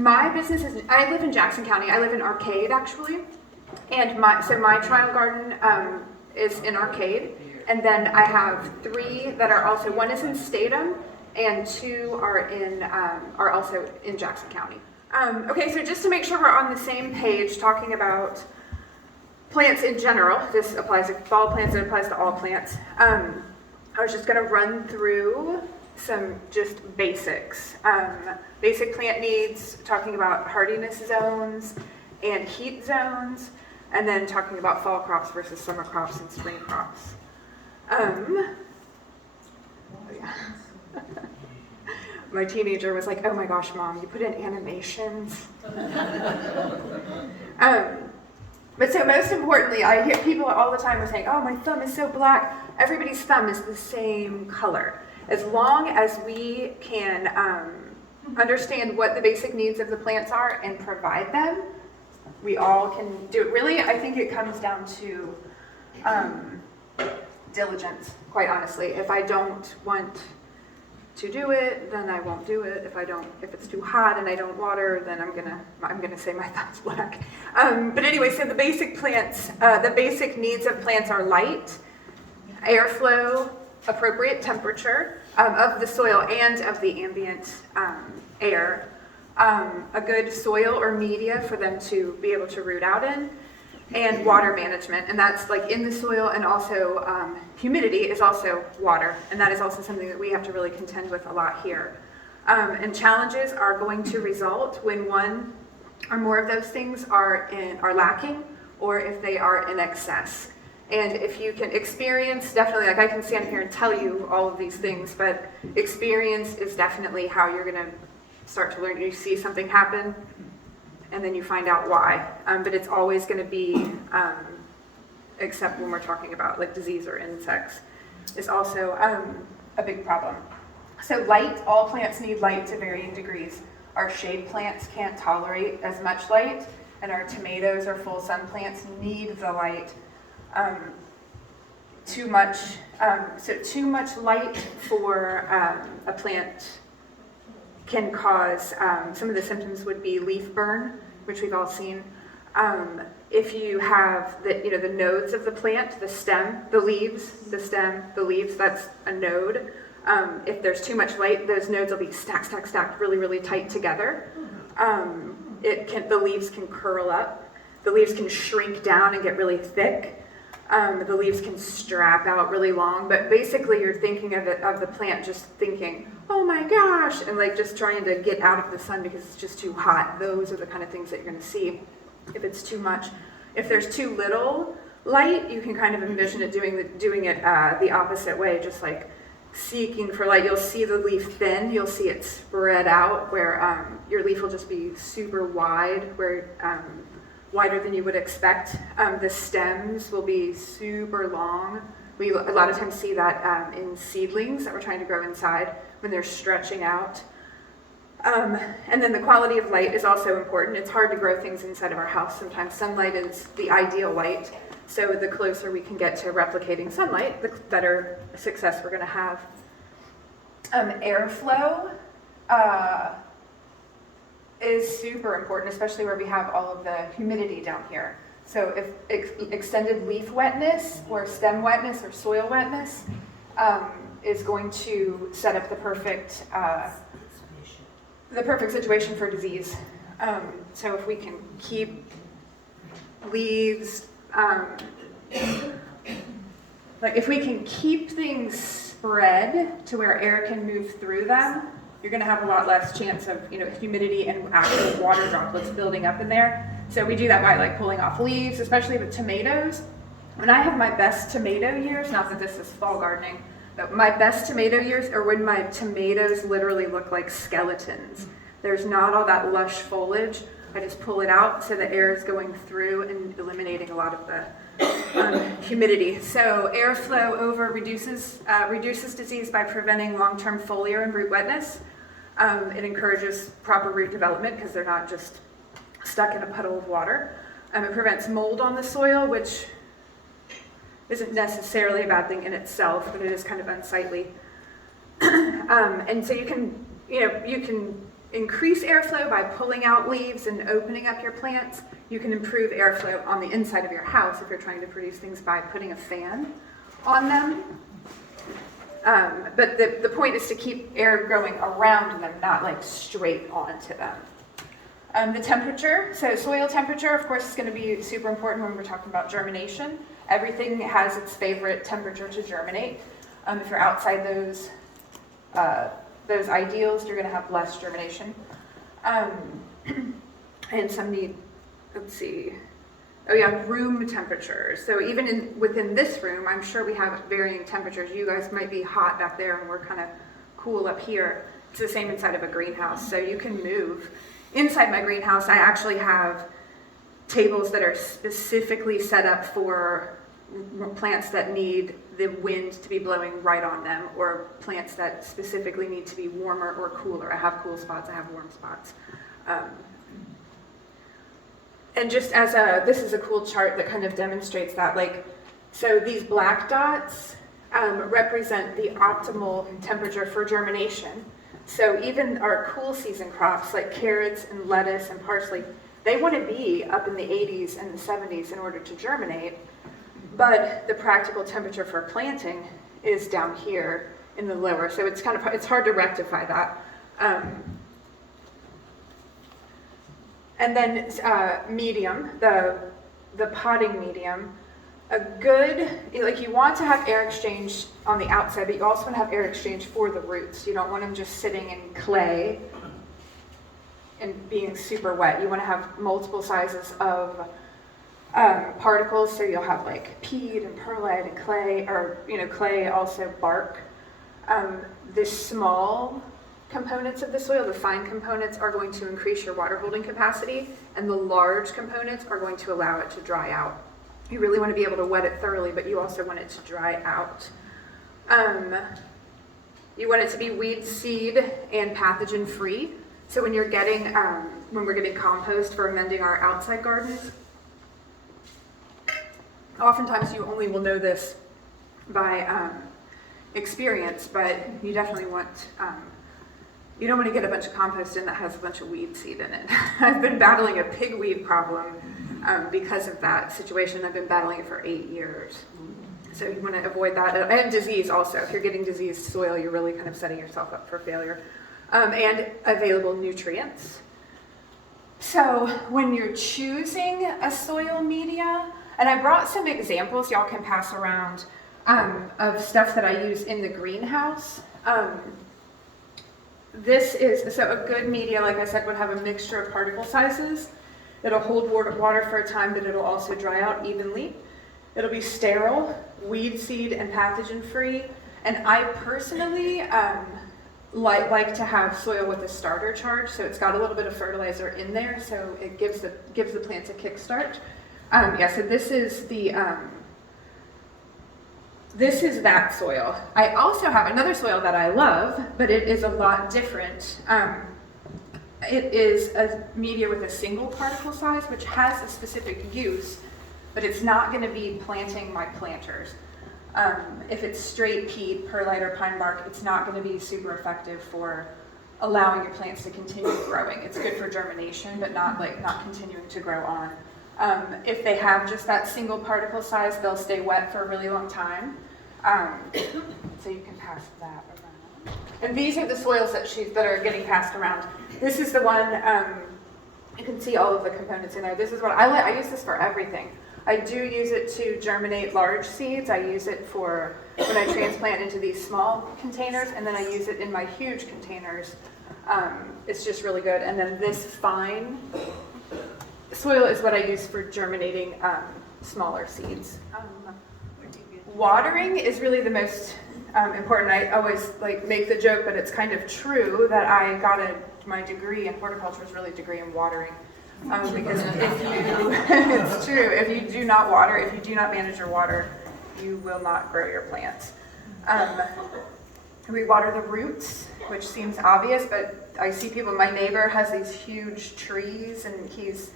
My business is, I live in Jackson County. I live in Arcade, actually. And my trial garden is in Arcade. And then I have 3 that are also, one is in Statham, and 2 are also in Jackson County. Okay, so just to make sure we're on the same page, talking about plants in general, this applies to fall plants, it applies to all plants. I was just going to run through some just basics. Basic plant needs, talking about hardiness zones and heat zones, and then talking about fall crops versus summer crops and spring crops. My teenager was like, "Oh my gosh, Mom, you put in animations." But so most importantly, I hear people all the time are saying, "Oh, my thumb is so black." Everybody's thumb is the same color. As long as we can understand what the basic needs of the plants are and provide them, we all can do it. Really, I think it comes down to diligence, quite honestly. If I don't want to do it, then I won't do it. If it's too hot and I don't water, then I'm gonna say my thumb's black. But anyway, so the basic needs of plants are light, airflow, appropriate temperature of the soil and of the ambient air, a good soil or media for them to be able to root out in, and water management. And that's like in the soil, and also humidity is also water, and that is also something that we have to really contend with a lot here. And challenges are going to result when one or more of those things are lacking, or if they are in excess. And if you can experience, definitely, like I can stand here and tell you all of these things, but experience is definitely how you're going to start to learn. You see something happen, and then you find out why. But it's always going to be, except when we're talking about like disease or insects, is also a big problem. So light, all plants need light to varying degrees. Our shade plants can't tolerate as much light, and our tomatoes or full sun plants need the light. Too much light for a plant can cause, some of the symptoms would be leaf burn, which we've all seen. If you have the nodes of the plant, the stem, the leaves, that's a node. If there's too much light, those nodes will be stacked really, really tight together. The leaves can curl up. The leaves can shrink down and get really thick. The leaves can strap out really long, but basically you're thinking of the plant just thinking, "Oh my gosh," and like just trying to get out of the sun because it's just too hot. Those are the kind of things that you're going to see if it's too much. If there's too little light, you can kind of envision it doing it the opposite way, just like seeking for light. You'll see the leaf thin, you'll see it spread out, where your leaf will just be super wide, wider than you would expect. The stems will be super long. We a lot of times see that in seedlings that we're trying to grow inside when they're stretching out. And then the quality of light is also important. It's hard to grow things inside of our house. Sometimes sunlight is the ideal light. So the closer we can get to replicating sunlight, the better success we're going to have. Airflow is super important, especially where we have all of the humidity down here. So if extended leaf wetness or stem wetness or soil wetness is going to set up the perfect situation for disease. So if we can keep leaves, if we can keep things spread to where air can move through them, you're going to have a lot less chance of humidity and actual water droplets building up in there. So we do that by like pulling off leaves, especially with tomatoes. When I have my best tomato years, not that this is fall gardening, but my best tomato years are when my tomatoes literally look like skeletons. There's not all that lush foliage. I just pull it out so the air is going through and eliminating a lot of the humidity. So airflow reduces disease by preventing long-term foliar and root wetness. It encourages proper root development because they're not just stuck in a puddle of water. It prevents mold on the soil, which isn't necessarily a bad thing in itself, but it is kind of unsightly. And so you can increase airflow by pulling out leaves and opening up your plants. You can improve airflow on the inside of your house if you're trying to produce things by putting a fan on them. But the point is to keep air going around them, not like straight onto them. The temperature, so soil temperature, of course, is going to be super important when we're talking about germination. Everything has its favorite temperature to germinate. If you're outside those ideals, you're going to have less germination. And some need, let's see, room temperature. So even within this room, I'm sure we have varying temperatures. You guys might be hot back there and we're kind of cool up here. It's the same inside of a greenhouse, so you can move. Inside my greenhouse, I actually have tables that are specifically set up for plants that need the wind to be blowing right on them, or plants that specifically need to be warmer or cooler. I have cool spots, I have warm spots. And just as this is a cool chart that kind of demonstrates that, so these black dots represent the optimal temperature for germination. So even our cool season crops like carrots and lettuce and parsley, they want to be up in the 80s and the 70s in order to germinate. But the practical temperature for planting is down here in the lower, so it's hard to rectify that. And then medium, the potting medium, you want to have air exchange on the outside, but you also want to have air exchange for the roots. You don't want them just sitting in clay and being super wet. You want to have multiple sizes of particles, so you'll have peat and perlite and clay, or clay, also bark. The small components of the soil, the fine components, are going to increase your water holding capacity, and the large components are going to allow it to dry out. You really want to be able to wet it thoroughly, but you also want it to dry out. You want it to be weed, seed, and pathogen free. So when we're getting compost for amending our outside gardens, oftentimes you only will know this by experience, but you definitely want, you don't want to get a bunch of compost in that has a bunch of weed seed in it. I've been battling a pigweed problem because of that situation. I've been battling it for 8 years. So you want to avoid that. And disease also. If you're getting diseased soil, you're really kind of setting yourself up for failure. And available nutrients. So when you're choosing a soil media, and I brought some examples y'all can pass around of stuff that I use in the greenhouse. This is, so a good media, like I said, would have a mixture of particle sizes. It'll hold water for a time, but it'll also dry out evenly. It'll be sterile, weed, seed, and pathogen free. And I personally like to have soil with a starter charge, so it's got a little bit of fertilizer in there, so it gives the plants a kickstart. So this is that soil. I also have another soil that I love, but it is a lot different. It is a media with a single particle size, which has a specific use, but it's not going to be planting my planters. If it's straight peat, perlite, or pine bark, it's not going to be super effective for allowing your plants to continue growing. It's good for germination, but not continuing to grow on. If they have just that single particle size, they'll stay wet for a really long time. So you can pass that around. And these are the soils that are getting passed around. This is the one, you can see all of the components in there. This is what I use this for everything. I do use it to germinate large seeds. I use it for when I transplant into these small containers, and then I use it in my huge containers. It's just really good. And then this fine soil is what I use for germinating smaller seeds. Watering is really the most important. I always make the joke, but it's kind of true, that I got my degree in horticulture is really a degree in watering. Because it's true, if you do not water, if you do not manage your water, you will not grow your plants. We water the roots, which seems obvious, but I see people, my neighbor has these huge trees and he's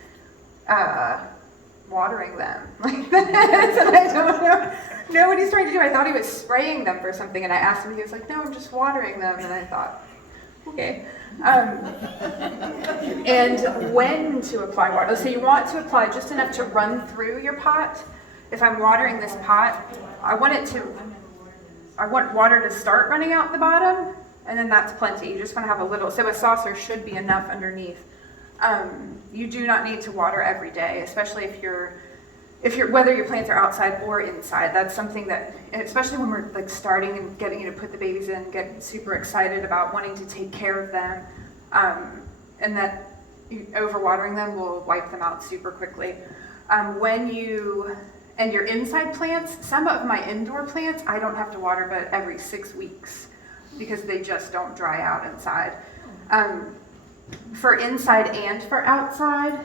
watering them. And I don't know what he's trying to do. I thought he was spraying them for something, and I asked him, he was like, no, I'm just watering them. And I thought, Okay. And when to apply water. So you want to apply just enough to run through your pot. If I'm watering this pot, I want water to start running out the bottom, and then that's plenty. You just want to have a little, so a saucer should be enough underneath. You do not need to water every day, especially if you're whether your plants are outside or inside. That's something that, especially when we're like starting and getting to put the babies in, get super excited about wanting to take care of them, and that overwatering them will wipe them out super quickly. And your inside plants, some of my indoor plants, I don't have to water but every 6 weeks because they just don't dry out inside. For inside and for outside,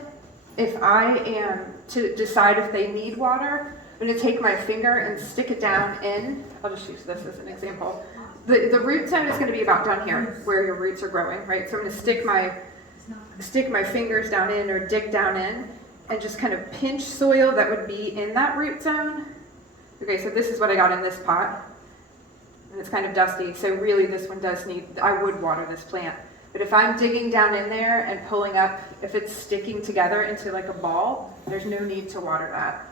if I am to decide if they need water, I'm going to take my finger and stick it down in. I'll just use this as an example. The root zone is going to be about down here where your roots are growing, right? So I'm going to stick my fingers down in or dig down in and just kind of pinch soil that would be in that root zone. Okay, so this is what I got in this pot. And it's kind of dusty, so really this one does I would water this plant. But if I'm digging down in there and pulling up, if it's sticking together into like a ball, there's no need to water that.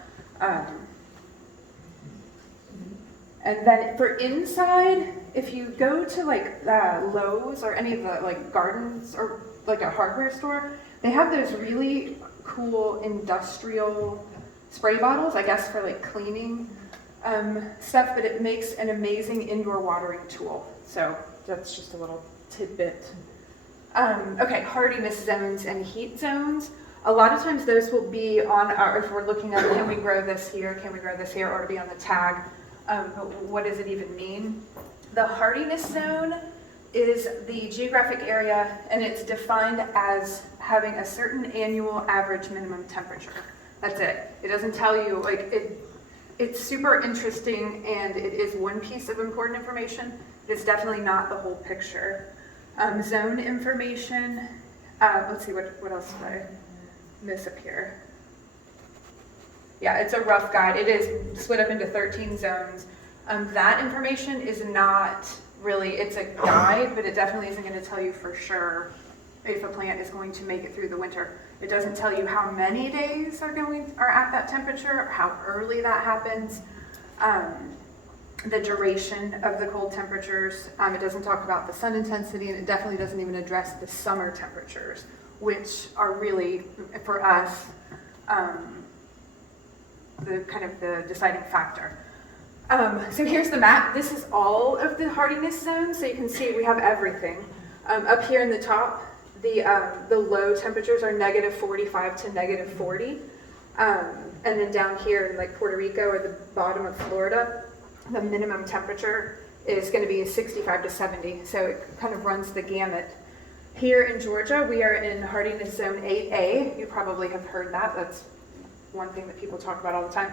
And then for inside, if you go to like Lowe's or any of the like gardens or like a hardware store, they have those really cool industrial spray bottles, I guess for like cleaning stuff, but it makes an amazing indoor watering tool. So that's just a little tidbit. Okay, hardiness zones and heat zones. A lot of times those will be on our, if we're looking at can we grow this here, or to be on the tag. But what does it even mean? The hardiness zone is the geographic area, and it's defined as having a certain annual average minimum temperature. That's it. It doesn't tell you, like, it's super interesting, and it is one piece of important information. It's definitely not the whole picture. Zone information, let's see, what else did I miss up here? Yeah, it's a rough guide. It is split up into 13 zones. That information is not really, it's a guide, but it definitely isn't going to tell you for sure if a plant is going to make it through the winter. It doesn't tell you how many days are at that temperature, or how early that happens, the duration of the cold temperatures. It doesn't talk about the sun intensity, and it definitely doesn't even address the summer temperatures, which are really, for us, the kind of the deciding factor. So here's the map. This is all of the hardiness zones. So you can see we have everything. Up here in the top, the low temperatures are -45 to -40. And then down here in like Puerto Rico or the bottom of Florida, the minimum temperature is going to be 65 to 70. So it kind of runs the gamut. Here in Georgia, we are in hardiness zone 8A. You probably have heard that. That's one thing that people talk about all the time.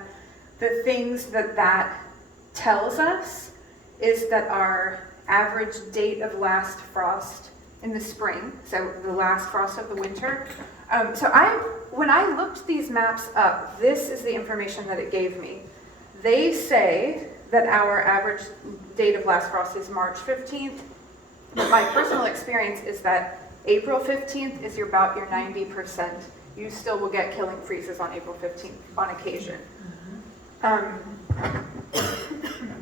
The things that tells us is that our average date of last frost in the spring, so the last frost of the winter. When I looked these maps up, this is the information that it gave me. They say that our average date of last frost is March 15th. But my personal experience is that April 15th is about your 90%. You still will get killing freezes on April 15th on occasion.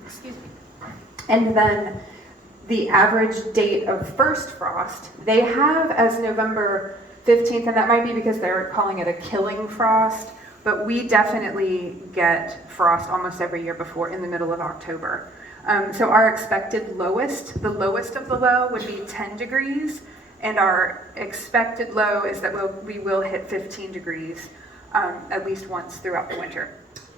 Excuse me. And then the average date of first frost, they have as November 15th, and that might be because they're calling it a killing frost, but we definitely get frost almost every year before in the middle of October. So our expected lowest, the lowest of the low would be 10 degrees, and our expected low is that we will hit 15 degrees at least once throughout the winter.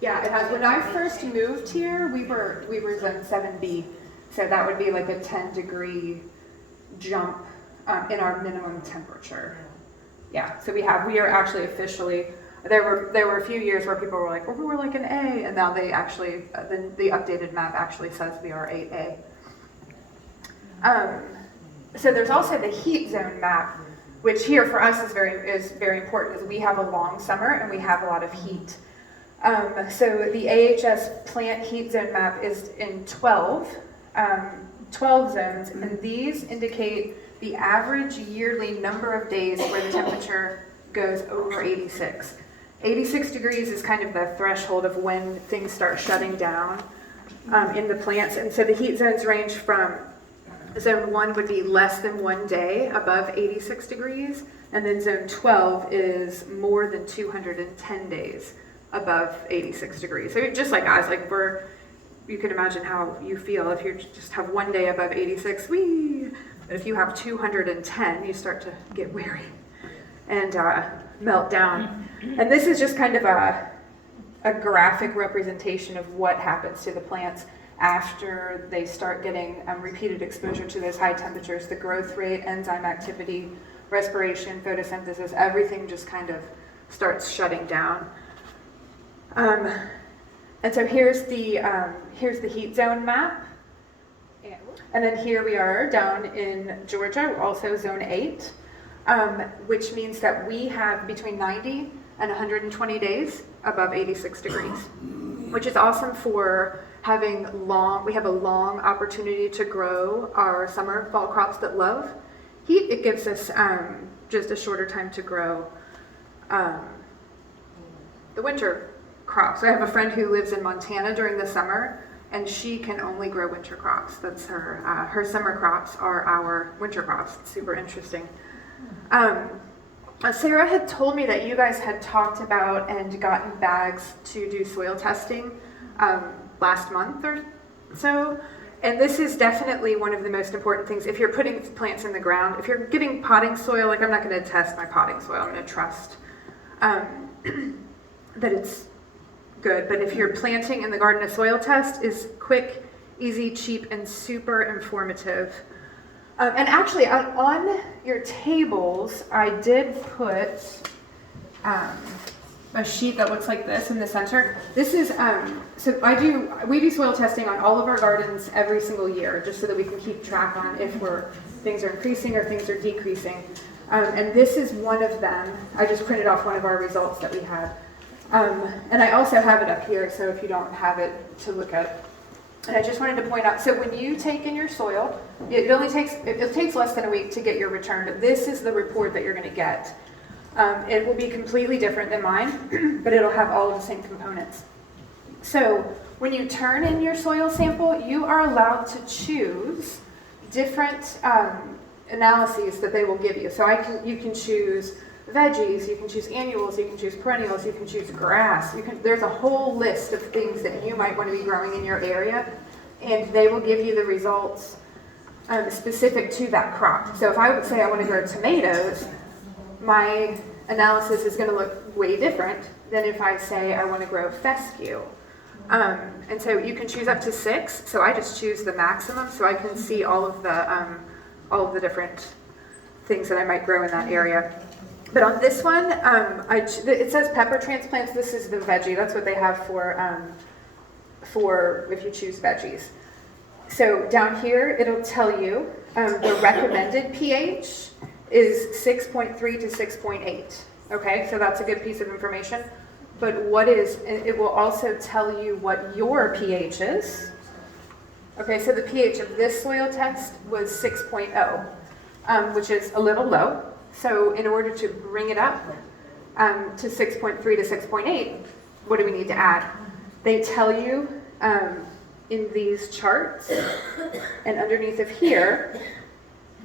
Yeah, it has. When I first moved here, we were zone 7B, so that would be like a 10-degree jump in our minimum temperature. Yeah, so we are actually officially. There were a few years where people were like, well, we're like an A, and now they actually the updated map actually says we are 8A. So there's also the heat zone map, which here for us is very important because we have a long summer and we have a lot of heat. So the AHS plant heat zone map is in 12 zones, and these indicate the average yearly number of days where the temperature goes over 86. 86 degrees is kind of the threshold of when things start shutting down in the plants. And so the heat zones range from zone 1 would be less than 1 day above 86 degrees. And then zone 12 is more than 210 days above 86 degrees. So just like us, like you can imagine how you feel if you just have 1 day above 86, whee! But if you have 210, you start to get weary and melt down. And this is just kind of a graphic representation of what happens to the plants after they start getting repeated exposure to those high temperatures. The growth rate, enzyme activity, respiration, photosynthesis, everything just kind of starts shutting down. And so here's the heat zone map. And then here we are down in Georgia, also zone 8, which means that we have between 90 and 120 days above 86 degrees, which is awesome for we have a long opportunity to grow our summer fall crops that love heat. It gives us just a shorter time to grow the winter crops. I have a friend who lives in Montana during the summer, and she can only grow winter crops. That's her summer crops are our winter crops. It's super interesting. Sarah had told me that you guys had talked about and gotten bags to do soil testing last month or so. And this is definitely one of the most important things. If you're putting plants in the ground, if you're getting potting soil, like I'm not going to test my potting soil, I'm going to trust that it's good. But if you're planting in the garden, a soil test is quick, easy, cheap, and super informative. And actually, on your tables, I did put a sheet that looks like this in the center. This is, we do soil testing on all of our gardens every single year, just so that we can keep track on if things are increasing or things are decreasing. And this is one of them. I just printed off one of our results that we had. And I also have it up here, so if you don't have it to look at. And I just wanted to point out, so when you take in your soil, it takes less than a week to get your return. This is the report that you're going to get. It will be completely different than mine, but it'll have all of the same components. So when you turn in your soil sample, you are allowed to choose different analyses that they will give you. So you can choose veggies, you can choose annuals, you can choose perennials, you can choose grass. There's a whole list of things that you might want to be growing in your area, and they will give you the results specific to that crop. So if I would say I want to grow tomatoes, my analysis is going to look way different than if I say I want to grow fescue. And so you can choose up to 6. So I just choose the maximum, so I can see all of the different things that I might grow in that area. But on this one, it says pepper transplants. This is the veggie. That's what they have for if you choose veggies. So down here, it'll tell you the recommended pH is 6.3 to 6.8. Okay, so that's a good piece of information. But it will also tell you what your pH is. Okay, so the pH of this soil test was 6.0, which is a little low. So in order to bring it up to 6.3 to 6.8, what do we need to add? They tell you in these charts and underneath of here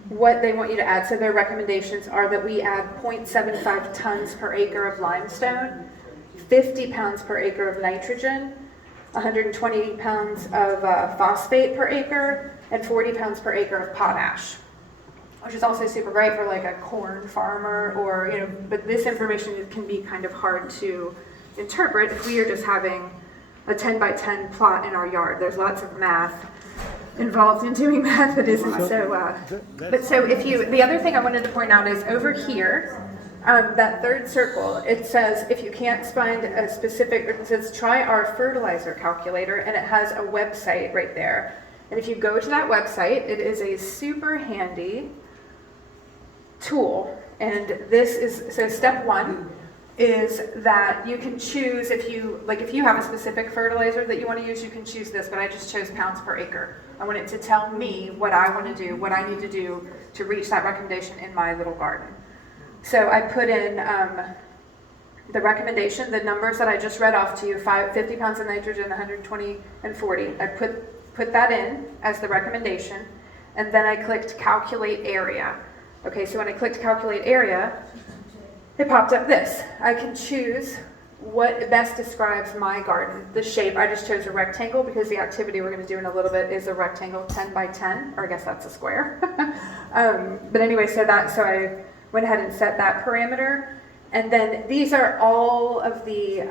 what they want you to add. So their recommendations are that we add 0.75 tons per acre of limestone, 50 pounds per acre of nitrogen, 120 pounds of phosphate per acre, and 40 pounds per acre of potash, which is also super great for like a corn farmer but this information can be kind of hard to interpret if we are just having a 10 by 10 plot in our yard. There's lots of math involved in doing that that isn't so, but so the other thing I wanted to point out is over here, that third circle, it says if you can't find a specific, it says try our fertilizer calculator, and it has a website right there. And if you go to that website, it is a super handy tool. And this is, so step 1 is that you can choose if you have a specific fertilizer that you want to use, you can choose this, but I just chose pounds per acre. I want it to tell me what I want to do, what I need to do to reach that recommendation in my little garden. So I put in the recommendation, the numbers that I just read off to you, 50 pounds of nitrogen, 120 and 40. I put that in as the recommendation, and then I clicked calculate area. Okay, so when I clicked calculate area, it popped up this. I can choose what best describes my garden. The shape, I just chose a rectangle because the activity we're going to do in a little bit is a rectangle 10 by 10, or I guess that's a square. But anyway, so I went ahead and set that parameter. And then these are all of the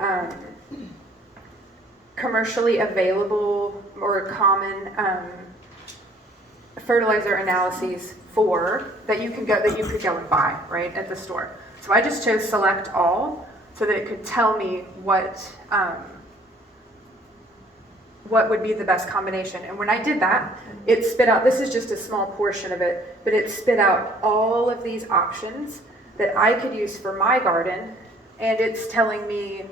commercially available or common fertilizer analyses that you could go and buy right at the store. So I just chose select all so that it could tell me what would be the best combination. And when I did that, it spit out, this is just a small portion of it, but it spit out all of these options that I could use for my garden, and it's telling me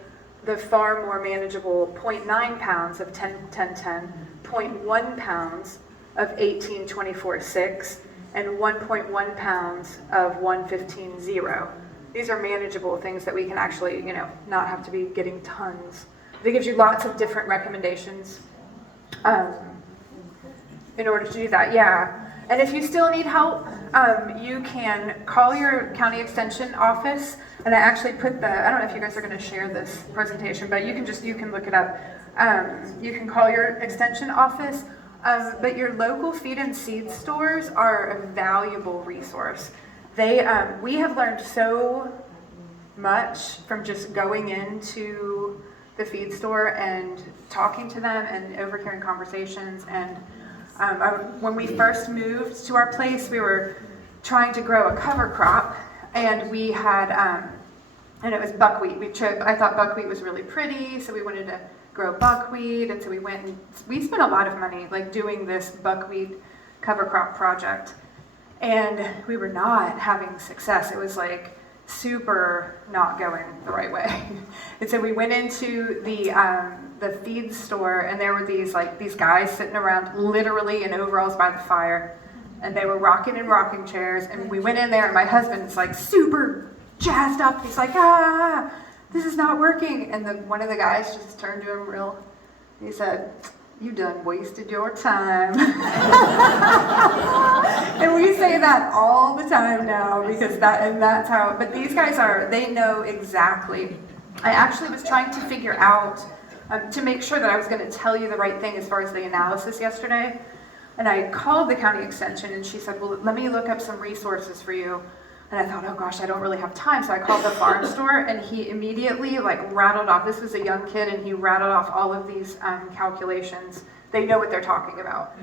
the far more manageable 0.9 pounds of 10-10-10, 0.1 pounds of 18-24-6, and 1.1 pounds of 115-0. These are manageable things that we can actually, not have to be getting tons. It gives you lots of different recommendations in order to do that, yeah. And if you still need help, you can call your county extension office. And I actually put I don't know if you guys are going to share this presentation, but you can look it up. You can call your extension office. But your local feed and seed stores are a valuable resource. We have learned so much from just going into the feed store and talking to them and overhearing conversations. And when we first moved to our place, we were trying to grow a cover crop, and we had, and it was buckwheat. I thought buckwheat was really pretty, so we wanted to grow buckwheat, and so we spent a lot of money doing this buckwheat cover crop project, and we were not having success. It was super not going the right way. And so we went into the feed store, and there were these guys sitting around literally in overalls by the fire, and they were rocking in rocking chairs, and we went in there, and my husband's super jazzed up. He's like, this is not working. And one of the guys just turned to him he said, "You done wasted your time." And we say that all the time now because that's how, but these guys they know exactly. I actually was trying to figure out, to make sure that I was going to tell you the right thing as far as the analysis yesterday. And I called the county extension, and she said, "Well, let me look up some resources for you." And I thought, oh gosh, I don't really have time. So I called the farm store, and he immediately rattled off. This was a young kid, and he rattled off all of these calculations. They know what they're talking about.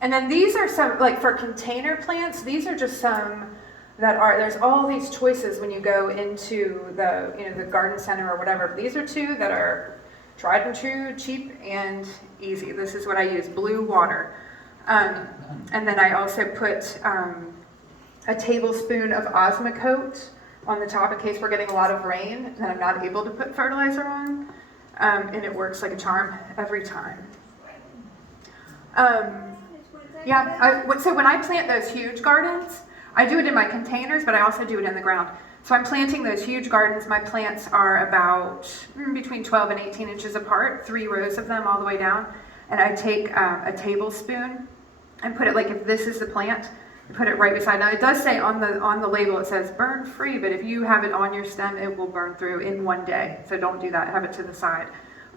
And then these are some, for container plants, these are just some there's all these choices when you go into the garden center or whatever. These are two that are tried and true, cheap and easy. This is what I use, Blue Water. And then I also put a tablespoon of Osmocote on the top in case we're getting a lot of rain and I'm not able to put fertilizer on. And it works like a charm every time. So when I plant those huge gardens, I do it in my containers, but I also do it in the ground. So I'm planting those huge gardens. My plants are about between 12 and 18 inches apart, 3 rows of them all the way down. And I take a tablespoon and put it, if this is the plant, put it right beside. Now it does say on the label, it says burn free, but if you have it on your stem, it will burn through in 1 day. So don't do that, have it to the side.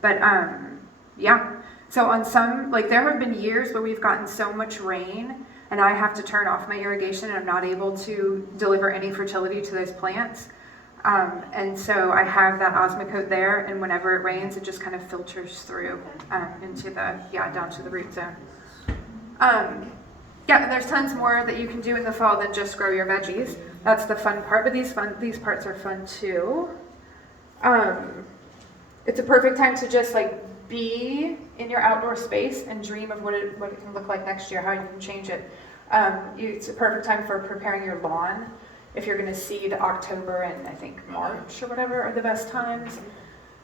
But so on some, there have been years where we've gotten so much rain and I have to turn off my irrigation and I'm not able to deliver any fertility to those plants. And so I have that Osmocote there, and whenever it rains, it just kind of filters through into down to the root zone. And there's tons more that you can do in the fall than just grow your veggies. That's the fun part, but these parts are fun too. It's a perfect time to just be in your outdoor space and dream of what it can look like next year, how you can change it. It's a perfect time for preparing your lawn. If you're going to seed, October and I think March or whatever are the best times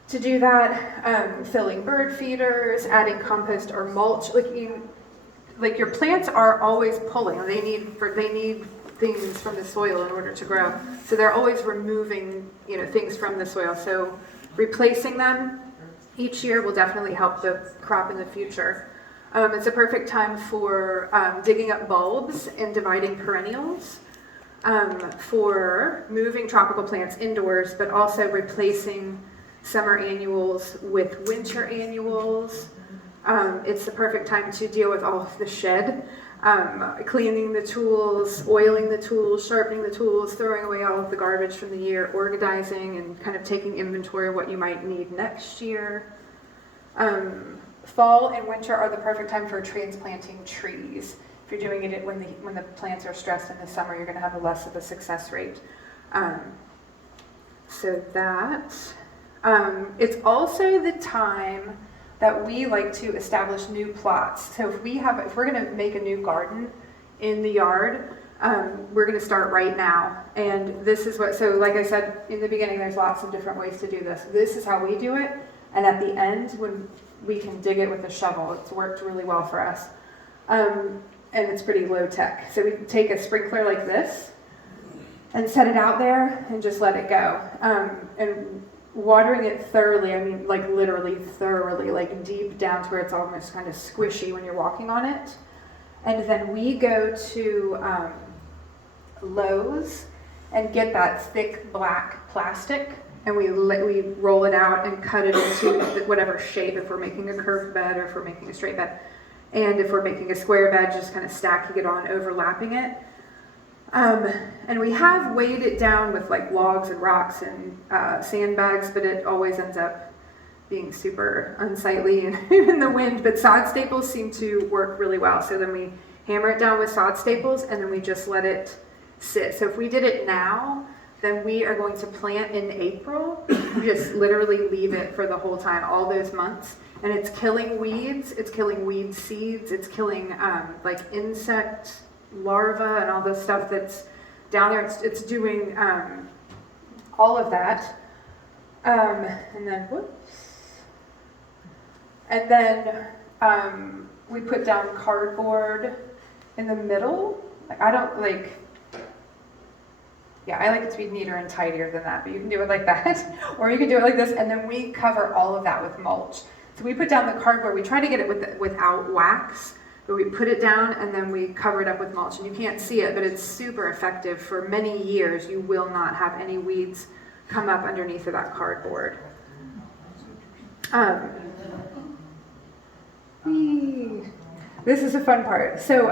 to do that. Filling bird feeders, adding compost or mulch. Like your plants are always pulling. They need things from the soil in order to grow. So they're always removing, things from the soil. So replacing them each year will definitely help the crop in the future. It's a perfect time for digging up bulbs and dividing perennials, for moving tropical plants indoors, but also replacing summer annuals with winter annuals. It's the perfect time to deal with all of the shed, cleaning the tools, oiling the tools, sharpening the tools, throwing away all of the garbage from the year, organizing and kind of taking inventory of what you might need next year. Fall and winter are the perfect time for transplanting trees. If you're doing it when the plants are stressed in the summer, you're going to have a less of a success rate. It's also the time that we like to establish new plots. So if we're going to make a new garden in the yard, we're going to start right now. And this is so like I said in the beginning, there's lots of different ways to do this. This is how we do it. And at the end, when we can dig it with a shovel, it's worked really well for us. And it's pretty low tech. So we take a sprinkler like this and set it out there and just let it go. And watering it thoroughly, I mean like literally thoroughly, like deep down to where it's almost kind of squishy when you're walking on it. And then we go to Lowe's and get that thick black plastic, and we roll it out and cut it into whatever shape, if we're making a curved bed or if we're making a straight bed. And if we're making a square bed, just kind of stacking it on, overlapping it. And we have weighed it down with like logs and rocks and sandbags, but it always ends up being super unsightly and in the wind. But sod staples seem to work really well. So then we hammer it down with sod staples and then we just let it sit. So if we did it now, then we are going to plant in April. We just literally leave it for the whole time, all those months. And it's killing weeds, it's killing weed seeds, it's killing like insect larvae and all the stuff that's down there. It's doing all of that. And then we put down cardboard in the middle. I like it to be neater and tidier than that, but you can do it like that. Or you can do it like this, and then we cover all of that with mulch. So we put down the cardboard, we try to get it without wax, but we put it down and then we cover it up with mulch. And you can't see it, but it's super effective. For many years, you will not have any weeds come up underneath of that cardboard. This is a fun part. So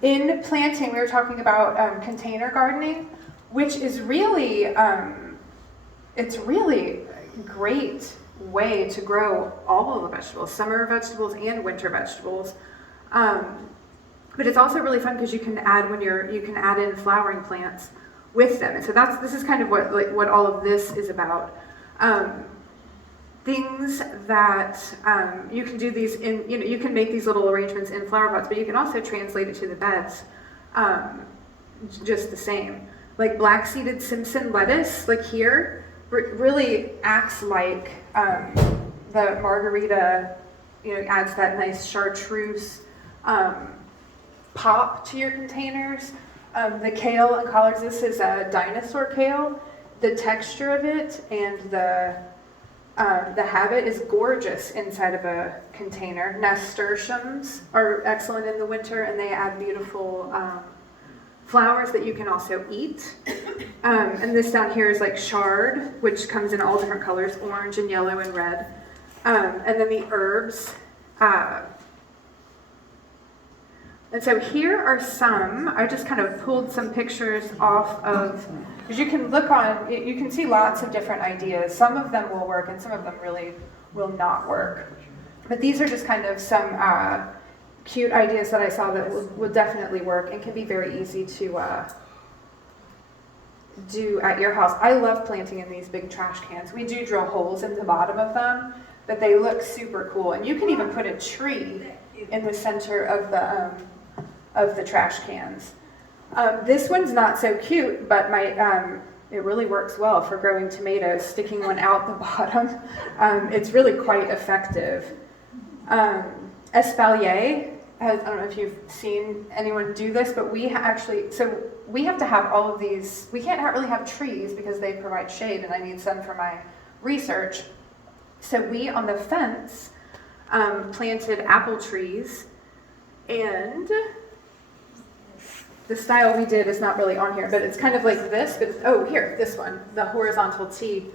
in planting, we were talking about container gardening, which is really, it's really a great way to grow all of the vegetables, summer vegetables and winter vegetables. But it's also really fun because you can add in flowering plants with them. And so this is kind of what all of this is about. Things that you can do these in, you can make these little arrangements in flower pots, but you can also translate it to the beds just the same. Like black-seeded Simpson lettuce, like here, really acts like the margarita, adds that nice chartreuse pop to your containers. The kale and collards, this is a dinosaur kale. The texture of it and the habit is gorgeous inside of a container. Nasturtiums are excellent in the winter, and they add beautiful flowers that you can also eat. And this down here is like chard, which comes in all different colors, orange and yellow and red. And then the herbs. And so here are some, I just kind of pulled some pictures off of, because you can see lots of different ideas. Some of them will work and some of them really will not work. But these are just kind of some cute ideas that I saw that will definitely work and can be very easy to do at your house. I love planting in these big trash cans. We do drill holes in the bottom of them, but they look super cool. And you can even put a tree in the center of the trash cans. This one's not so cute, but it really works well for growing tomatoes, sticking one out the bottom. It's really quite effective. Espalier, I don't know if you've seen anyone do this, but we have to have all of these. We can't really have trees because they provide shade, and I need sun for my research. So we, on the fence, planted apple trees, and the style we did is not really on here, but it's kind of like this, but this one, the horizontal T,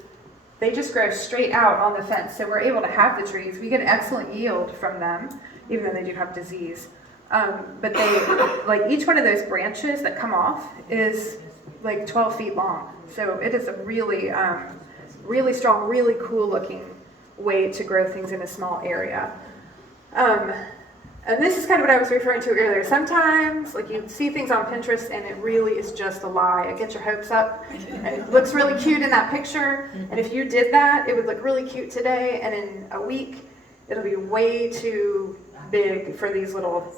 they just grow straight out on the fence, so we're able to have the trees. We get excellent yield from them, even though they do have disease. But they, each one of those branches that come off is 12 feet long. So it is a really, really strong, really cool looking way to grow things in a small area. And this is kind of what I was referring to earlier. Sometimes, you see things on Pinterest and it really is just a lie. It gets your hopes up and it looks really cute in that picture. And if you did that, it would look really cute today. And in a week, it'll be way too big for these little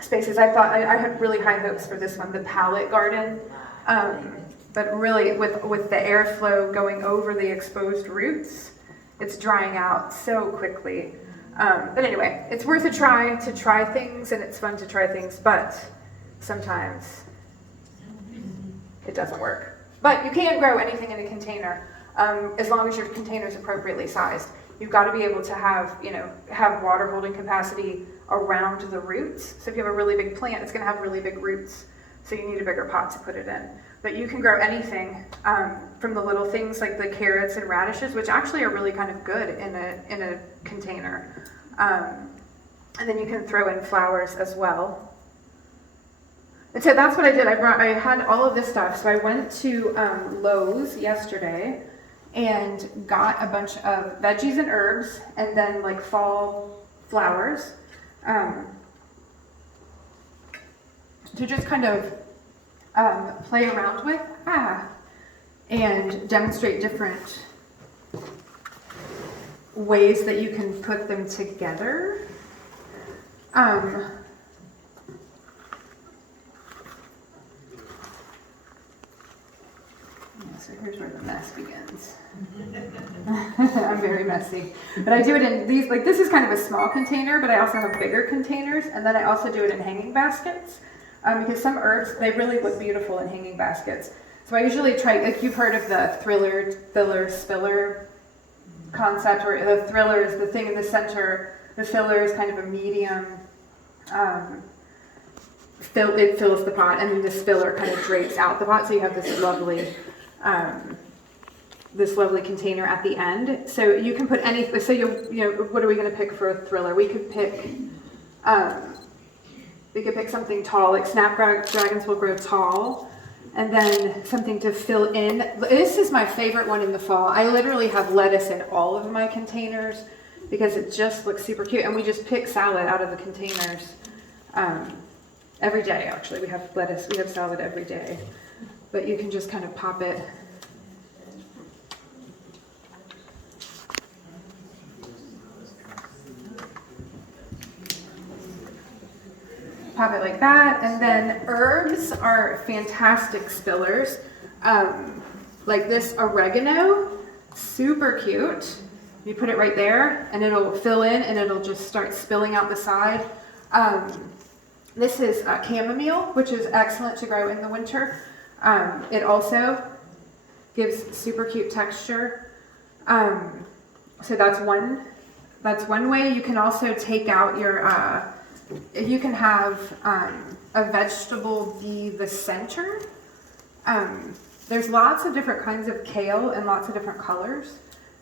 spaces. I had really high hopes for this one, the palette garden. But really, with the airflow going over the exposed roots, it's drying out so quickly. But anyway, it's worth a try to try things, and it's fun to try things, but sometimes it doesn't work. But you can grow anything in a container, as long as your container is appropriately sized. You've got to be able to have water holding capacity around the roots. So if you have a really big plant, it's going to have really big roots, so you need a bigger pot to put it in. But you can grow anything, from the little things like the carrots and radishes, which actually are really kind of good in a container. And then you can throw in flowers as well. And so that's what I did. I had all of this stuff. So I went to Lowe's yesterday and got a bunch of veggies and herbs, and then fall flowers, to just kind of play around with, and demonstrate different ways that you can put them together. So here's where the mess begins. I'm very messy, but I do it in these, this is kind of a small container, but I also have bigger containers, and then I also do it in hanging baskets, because some herbs, they really look beautiful in hanging baskets. So I usually try, you've heard of the thriller, filler, spiller concept, where the thriller is the thing in the center, the filler is kind of a medium, it fills the pot, and then the spiller kind of drapes out the pot, so you have this lovely container at the end. So you can put anything. So what are we going to pick for a thriller? We could pick something tall, like snapdragons will grow tall, and then something to fill in. This is my favorite one in the fall. I literally have lettuce in all of my containers because it just looks super cute, and we just pick salad out of the containers every day. Actually, we have lettuce, we have salad every day, but you can just kind of pop it. Pop it like that, and then herbs are fantastic spillers. Like this oregano, super cute. You put it right there, and it'll fill in, and it'll just start spilling out the side. This is chamomile, which is excellent to grow in the winter. It also gives super cute texture. So that's one way. You can also take out your. You can have a vegetable be the center. There's lots of different kinds of kale and lots of different colors,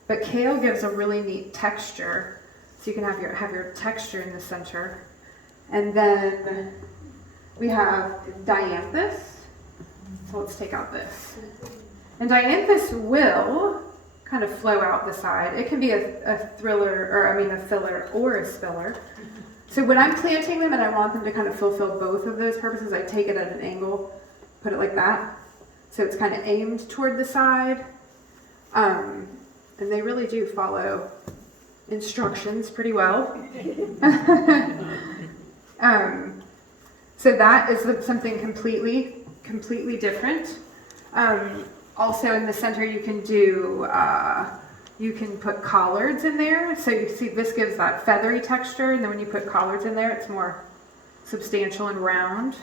but kale gives a really neat texture. So you can have your texture in the center. And then we have dianthus. So let's take out this. And dianthus will kind of flow out the side. It can be a filler or a spiller. So when I'm planting them and I want them to kind of fulfill both of those purposes, I take it at an angle, put it like that. So it's kind of aimed toward the side. And they really do follow instructions pretty well. So that is something completely completely different. Also in the center you can do, you can put collards in there. So you see this gives that feathery texture, and then when you put collards in there, it's more substantial and round.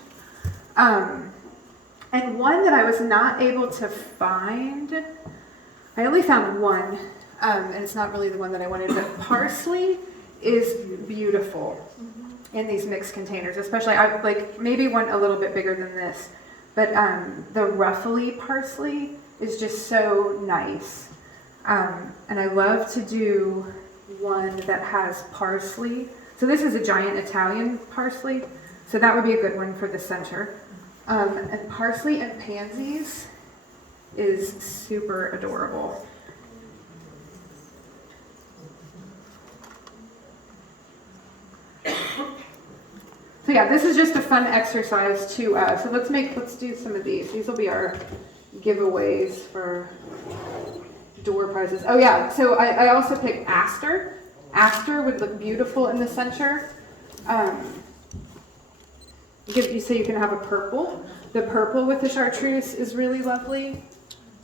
And one that I was not able to find, I only found one, and it's not really the one that I wanted, but parsley is beautiful in these mixed containers, especially, like maybe one a little bit bigger than this, but the ruffly parsley is just so nice. And I love to do one that has parsley. So this is a giant Italian parsley, so that would be a good one for the center. And parsley and pansies is super adorable. So yeah, this is just a fun exercise to, so let's do some of these. These will be our giveaways for door prizes. Oh yeah, so I also picked aster. Aster would look beautiful in the center. So you can have a purple. The purple with the chartreuse is really lovely.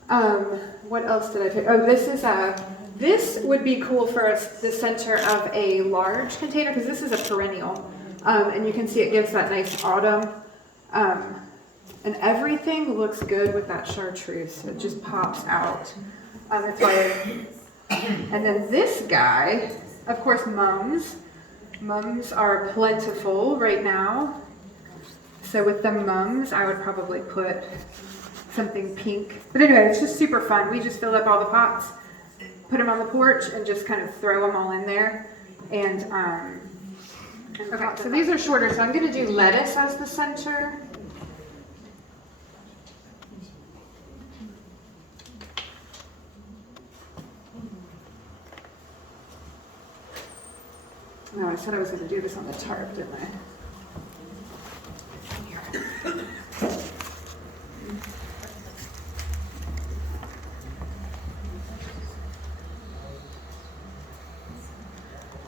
What else did I pick? Oh, this would be cool for the center of a large container because this is a perennial. And you can see it gives that nice autumn. And everything looks good with that chartreuse. It just pops out. That's why. And then this guy, of course, mums. Mums are plentiful right now. So with the mums, I would probably put something pink. But anyway, it's just super fun. We just fill up all the pots, put them on the porch, and just kind of throw them all in there. And okay, so these are shorter. So I'm going to do lettuce as the center. No, I said I was going to do this on the tarp, didn't I?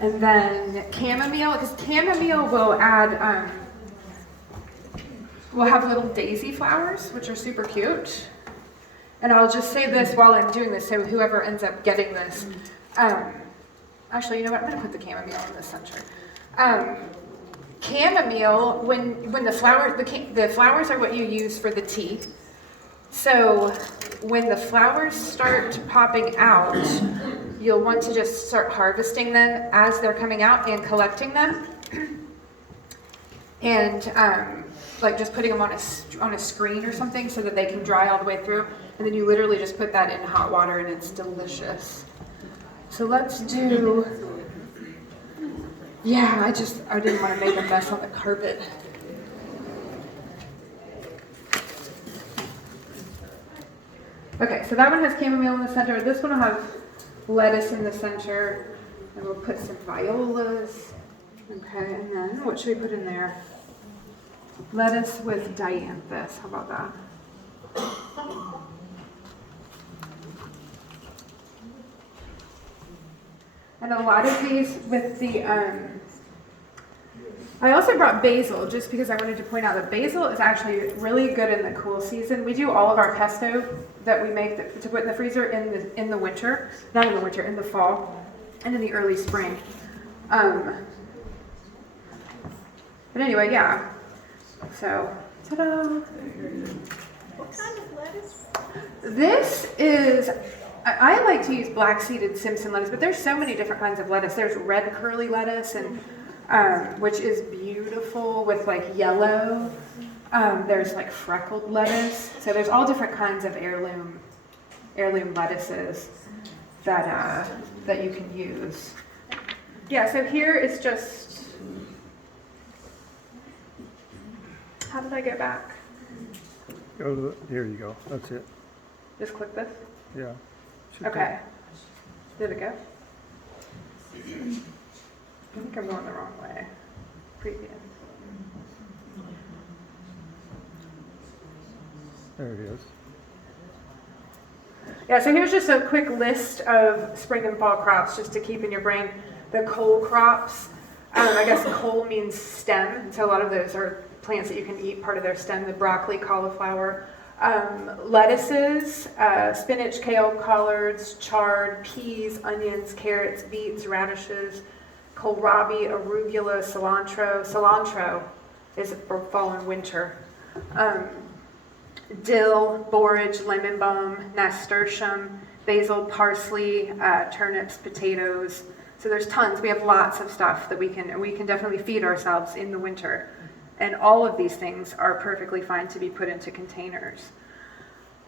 And then chamomile, because chamomile will add, we'll have little daisy flowers, which are super cute. And I'll just say this while I'm doing this, so whoever ends up getting this, actually, you know what, I'm going to put the chamomile in the center. Chamomile, when the flowers are what you use for the tea. So when the flowers start popping out, you'll want to just start harvesting them as they're coming out and collecting them. And like just putting them on a screen or something so that they can dry all the way through. And then you literally just put that in hot water and it's delicious. So let's do, yeah, I didn't want to make a mess on the carpet. Okay, so that one has chamomile in the center. This one will have lettuce in the center. And we'll put some violas. Okay, and then what should we put in there? Lettuce with dianthus. How about that? And a lot of these with the, I also brought basil just because I wanted to point out that basil is actually really good in the cool season. We do all of our pesto that we make to put in the freezer in the winter, not in the winter, in the fall and in the early spring. But anyway, yeah. So, ta-da! What kind of lettuce? This is, I like to use black-seeded Simpson lettuce, but there's so many different kinds of lettuce. There's red curly lettuce, and which is beautiful with like yellow. There's like freckled lettuce. So there's all different kinds of heirloom lettuces that you can use. Yeah. So here it's just. How did I get back? Go to here you go. That's it. Just click this? Yeah. Okay. Did it go? I think I'm going the wrong way. Previous. There it is. Yeah, so here's just a quick list of spring and fall crops just to keep in your brain. The cole crops, I guess cole means stem, so a lot of those are plants that you can eat part of their stem, the broccoli, cauliflower, lettuces, spinach, kale, collards, chard, peas, onions, carrots, beets, radishes, kohlrabi, arugula, cilantro. Cilantro is for fall and winter. Dill, borage, lemon balm, nasturtium, basil, parsley, turnips, potatoes. So there's tons. We have lots of stuff that we can definitely feed ourselves in the winter. And all of these things are perfectly fine to be put into containers.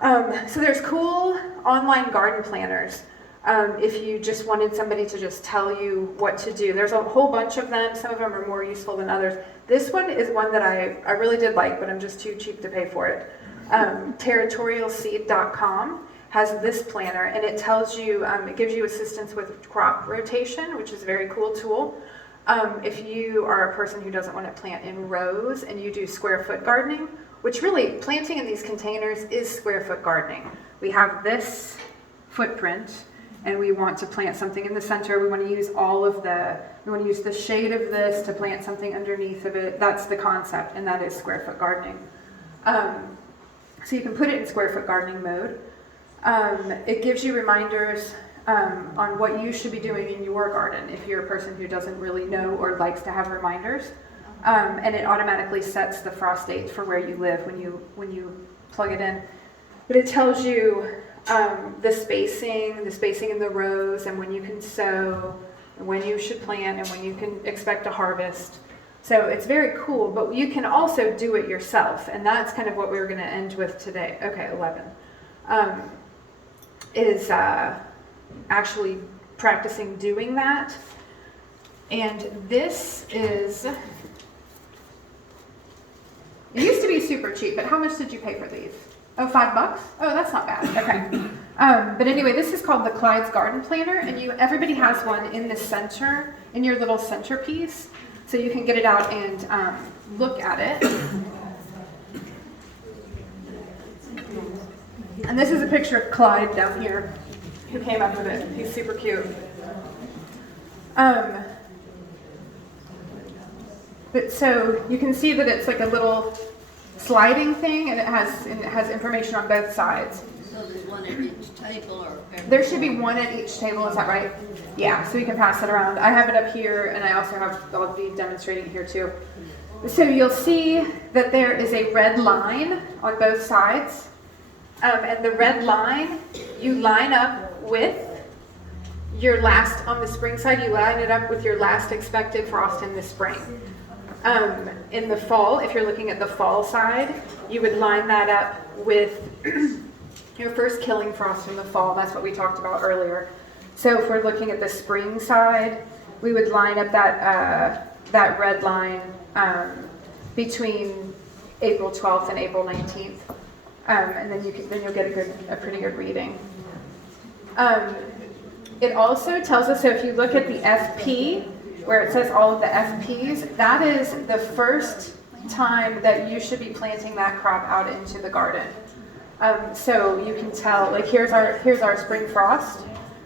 So there's cool online garden planners. If you just wanted somebody to just tell you what to do. There's a whole bunch of them. Some of them are more useful than others. This one is one that I really did like, but I'm just too cheap to pay for it. Territorialseed.com has this planner, and it tells you, it gives you assistance with crop rotation, which is a very cool tool. If you are a person who doesn't want to plant in rows and you do square foot gardening, which really planting in these containers is square foot gardening. We have this footprint and we want to plant something in the center. We want to use we want to use the shade of this to plant something underneath of it. That's the concept, and that is square foot gardening. So you can put it in square foot gardening mode. It gives you reminders on what you should be doing in your garden if you're a person who doesn't really know or likes to have reminders. And it automatically sets the frost date for where you live when you plug it in. But it tells you the spacing in the rows, and when you can sow, and when you should plant, and when you can expect a harvest. So it's very cool, but you can also do it yourself, and that's kind of what we were going to end with today. Okay, 11 is actually practicing doing that. And this is, it used to be super cheap, but how much did you pay for these? Oh, $5? Oh, that's not bad. Okay. But anyway, this is called the Clyde's Garden Planner, and everybody has one in the center, in your little centerpiece, so you can get it out and look at it. And this is a picture of Clyde down here, who came up with it. He's super cute. But so you can see that it's like a little sliding thing, and it has information on both sides. So there's one at each table, or? There should be one at each table, is that right? Yeah, so you can pass it around. I have it up here, and I'll be demonstrating it here too. So you'll see that there is a red line on both sides. And the red line, you line up with your last, on the spring side, you line it up with your last expected frost in the spring. In the fall, if you're looking at the fall side, you would line that up with your first killing frost in the fall. That's what we talked about earlier. So if we're looking at the spring side, we would line up that red line between April 12th and April 19th. And then you'll get a pretty good reading. It also tells us, so if you look at the FP, where it says all of the FPs, that is the first time that you should be planting that crop out into the garden. So you can tell, like here's our spring frost,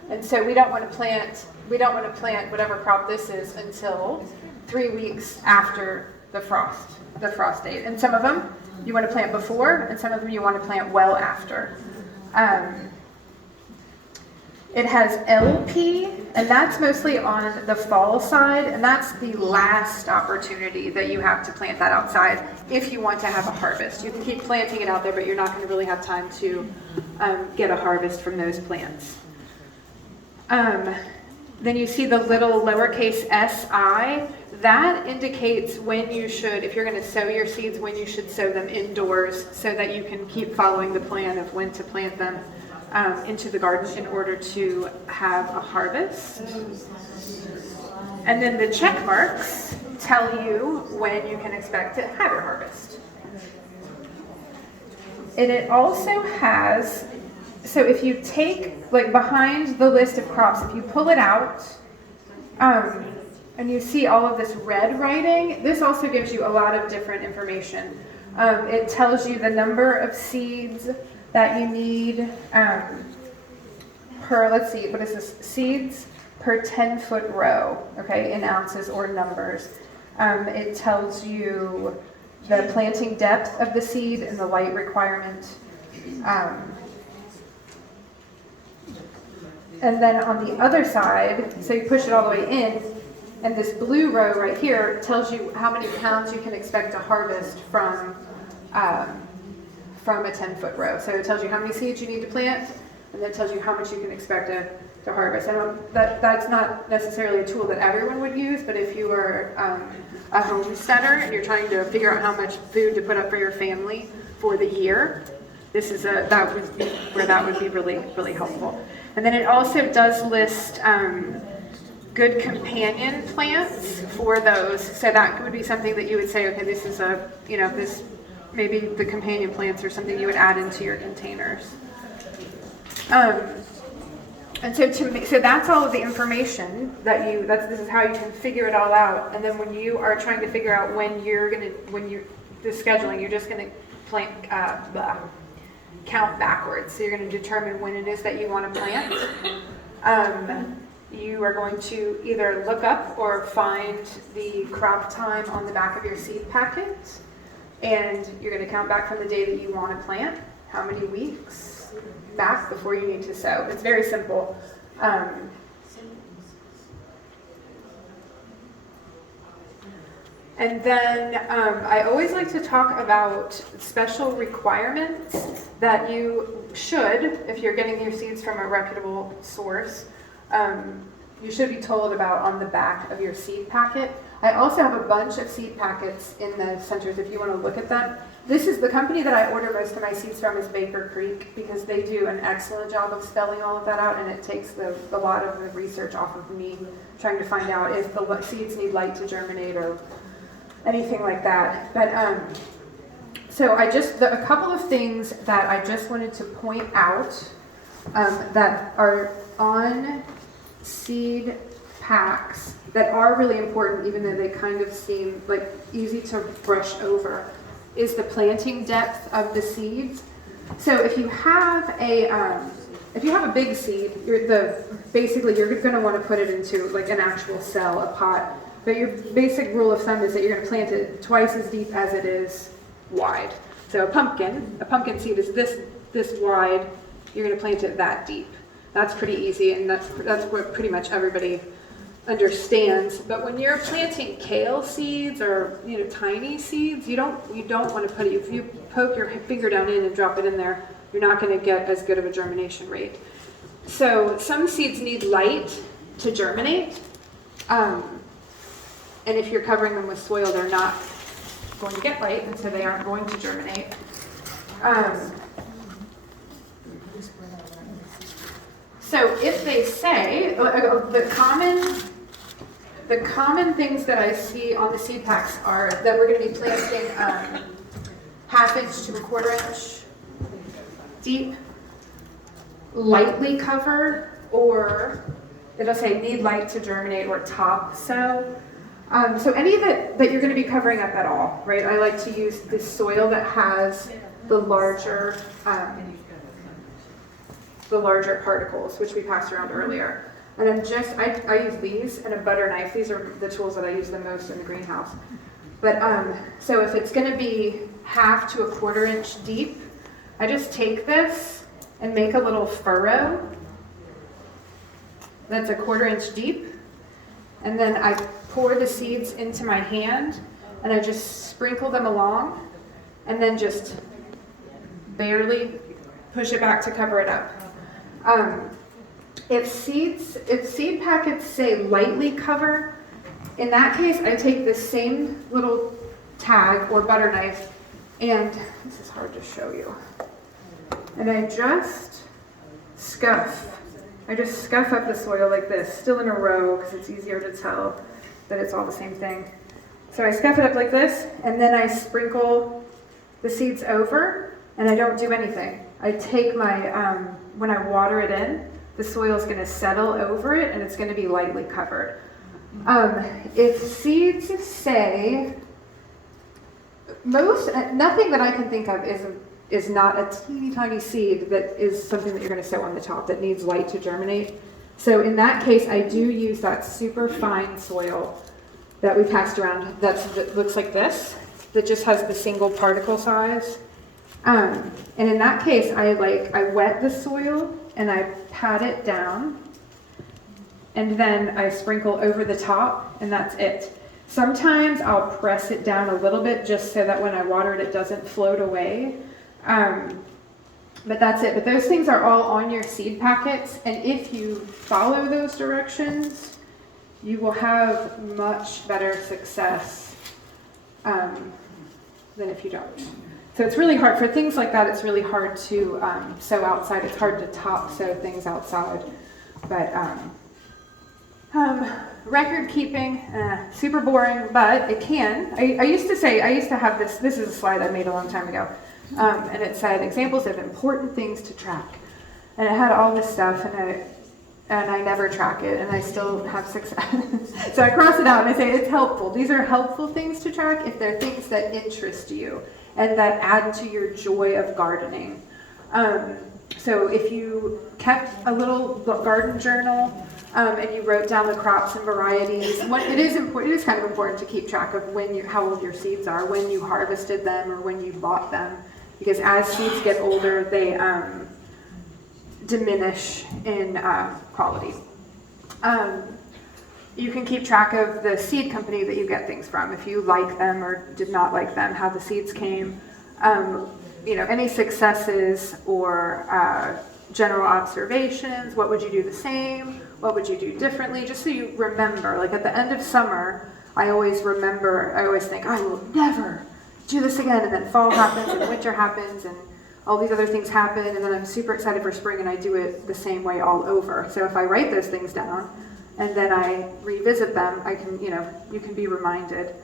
and so we don't want to plant whatever crop this is until 3 weeks after the frost date. And some of them you want to plant before, and some of them you want to plant well after. It has LP, and that's mostly on the fall side, and that's the last opportunity that you have to plant that outside if you want to have a harvest. You can keep planting it out there, but you're not going to really have time to get a harvest from those plants. Then you see the little lowercase si. That indicates when you should, if you're going to sow your seeds, when you should sow them indoors so that you can keep following the plan of when to plant them into the garden in order to have a harvest. And then the check marks tell you when you can expect to have your harvest. And it also has, so if you take, like behind the list of crops, if you pull it out, and you see all of this red writing, this also gives you a lot of different information. It tells you the number of seeds that you need per, let's see, what is this? Seeds per 10-foot row, okay, in ounces or numbers. It tells you the planting depth of the seed and the light requirement. And then on the other side, so you push it all the way in, and this blue row right here tells you how many pounds you can expect to harvest from a 10-foot row. So it tells you how many seeds you need to plant, and then it tells you how much you can expect to harvest. That's not necessarily a tool that everyone would use, but if you are a homesteader and you're trying to figure out how much food to put up for your family for the year, this is that would be really, really helpful. And then it also does list good companion plants for those. So that would be something that you would say, okay, this is this maybe the companion plants are something you would add into your containers. And so so that's all of the information this is how you can figure it all out. And then when you are trying to figure out the scheduling, you're just gonna count backwards. So you're going to determine when it is that you want to plant. You are going to either look up or find the crop time on the back of your seed packet, and you're going to count back from the day that you want to plant, how many weeks back before you need to sow. It's very simple. And then I always like to talk about special requirements that you should, if you're getting your seeds from a reputable source, you should be told about on the back of your seed packet. I also have a bunch of seed packets in the centers if you want to look at them. This is the company that I order most of my seeds from is Baker Creek, because they do an excellent job of spelling all of that out, and it takes a lot of the research off of me trying to find out if the seeds need light to germinate or anything like that. But so a couple of things that I just wanted to point out that are on seed packs that are really important, even though they kind of seem like easy to brush over, is the planting depth of the seeds. So if you have a big seed, you're going to want to put it into like an actual cell, a pot. But your basic rule of thumb is that you're going to plant it twice as deep as it is wide. So a pumpkin seed is this wide. You're going to plant it that deep. That's pretty easy, and that's what pretty much everybody understands. But when you're planting kale seeds or tiny seeds, you don't want to put it. If you poke your finger down in and drop it in there, you're not going to get as good of a germination rate. So some seeds need light to germinate. And if you're covering them with soil, they're not going to get light, and so they aren't going to germinate. So if they say, the common things that I see on the seed packs are that we're going to be planting 1/2 inch to 1/4 inch deep, lightly covered, or it'll say need light to germinate or top sow. So any that you're going to be covering up at all, right? I like to use the soil that has the larger particles, which we passed around earlier. And then I use these and a butter knife. These are the tools that I use the most in the greenhouse. But so if it's going to be 1/2 to 1/4 inch deep, I just take this and make a little furrow that's 1/4 inch deep. And then I pour the seeds into my hand, and I just sprinkle them along, and then just barely push it back to cover it up. If seed packets say lightly cover, in that case, I take the same little tag or butter knife, and this is hard to show you, and I just scuff up the soil like this, still in a row because it's easier to tell that it's all the same thing. So I scuff it up like this, and then I sprinkle the seeds over, and I don't do anything. I take when I water it in, the soil is going to settle over it, and it's going to be lightly covered. If seeds say, nothing that I can think of is not a teeny tiny seed that is something that you're going to sow on the top that needs light to germinate. So in that case, I do use that super fine soil that we passed around that looks like this. that just has the single particle size. And in that case, I wet the soil and I pat it down, and then I sprinkle over the top, and that's it. Sometimes I'll press it down a little bit just so that when I water it, it doesn't float away. But that's it. But those things are all on your seed packets, and if you follow those directions, you will have much better success than if you don't. So it's really hard for things like that. It's really hard to sow outside. It's hard to top sow things outside. But record keeping, super boring, but it can. I used to have this. This is a slide I made a long time ago, and it said examples of important things to track, and it had all this stuff, and I never track it, and I still have success. So I cross it out and I say it's helpful. These are helpful things to track if they're things that interest you and that add to your joy of gardening. So if you kept a little garden journal and you wrote down the crops and varieties, it is kind of important to keep track of how old your seeds are, when you harvested them or when you bought them, because as seeds get older, they diminish in quality. You can keep track of the seed company that you get things from, if you like them or did not like them, how the seeds came, any successes or general observations. What would you do the same? What would you do differently? Just so you remember, like at the end of summer, I always think, I will never do this again. And then fall happens and winter happens and all these other things happen. And then I'm super excited for spring and I do it the same way all over. So if I write those things down, and then I revisit them, you can be reminded.